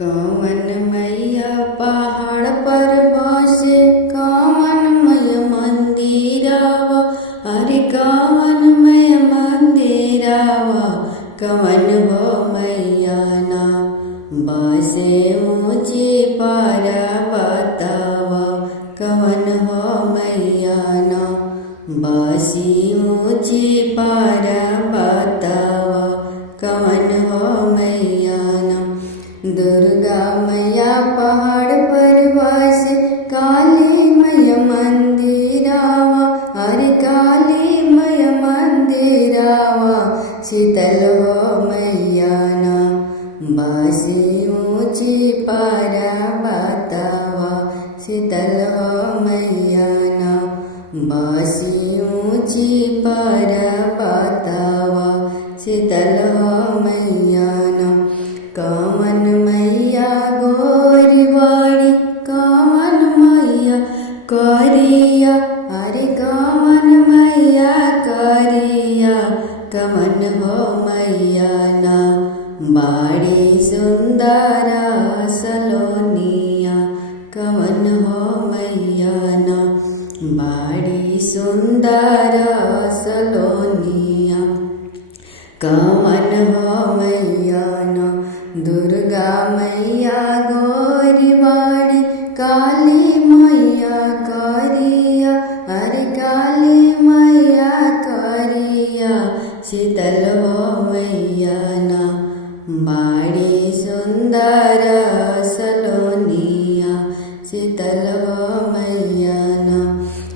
कवन मैया पहाड़ पर बसे कवन मैया मंदिरावा अरे कवन मैया मंदिरावा कवन हो मैया ना बसे ऊंची पर बतावा कवन हो मैया ना बसी ऊंची पर बतावा कवन हो मैया ना दुर्गा मैया पहाड़ पर बसे काली मैया मंदिरावा अरे काली मैया मंदिरावा शीतल हो मैया ना बसी ऊंची पर बतावा शीतल हो मैया ना बसी ऊंची पर बतावा शीतल हो मैया ना कवन मैया गोरीवाड़ी कवन मैया करिया अरे कवन मैया करिया कवन हो मैया ना बाड़ी सुंदर सलोनिया कवन हो मैया ना बाड़ी सुंदर सलोनिया कवन हो मैया ना दुर्गा मैया गोरीवाड़ी काली मैया करिया अरे काली मैया करिया शीतल हो मैया ना बाड़ी सुंदर सलोनिया शीतल हो मैया ना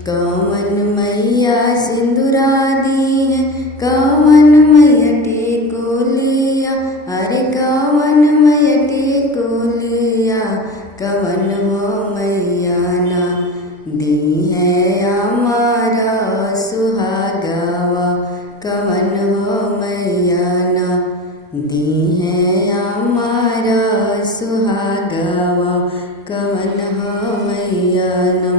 कवन मैया सिंदूरा दिए कवन मैया टिकुलिया अरे कवन मैया टिकुलिया कवन हो मैया ना दी है हमारा सुहागावा कवन हो मैया ना दी है हमारा सुहागावा कवन हो मैया ना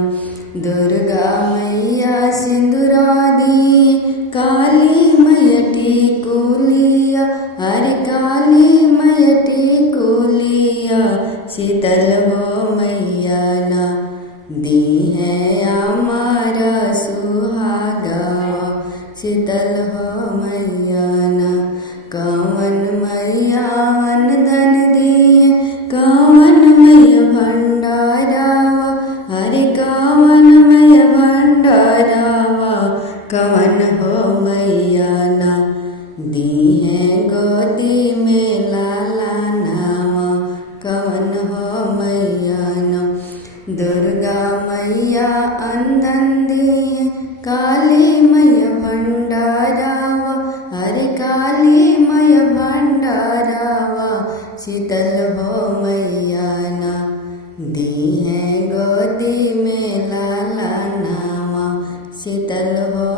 दुर्गा मैया सिंदूरा दी काली मैया टिकुलिया अरे काली मैया टिकुलिया शीतल हो मैया ना दी है हमारा सुहागावा शीतल हो मैया ना कवन मैया वनधन दिए कवन मैया भंडारावा अरे कवन मैया भंडारावा कवन हो मैया ना दी है गोदी में लाला नावा कवन हो मैया ना दुर्गा मैया अंधन दिए काली मैया भंडारावा अरे काली मैया भंडारावा शीतल हो मैया ना दी है गोदी में लाला नावा शीतल हो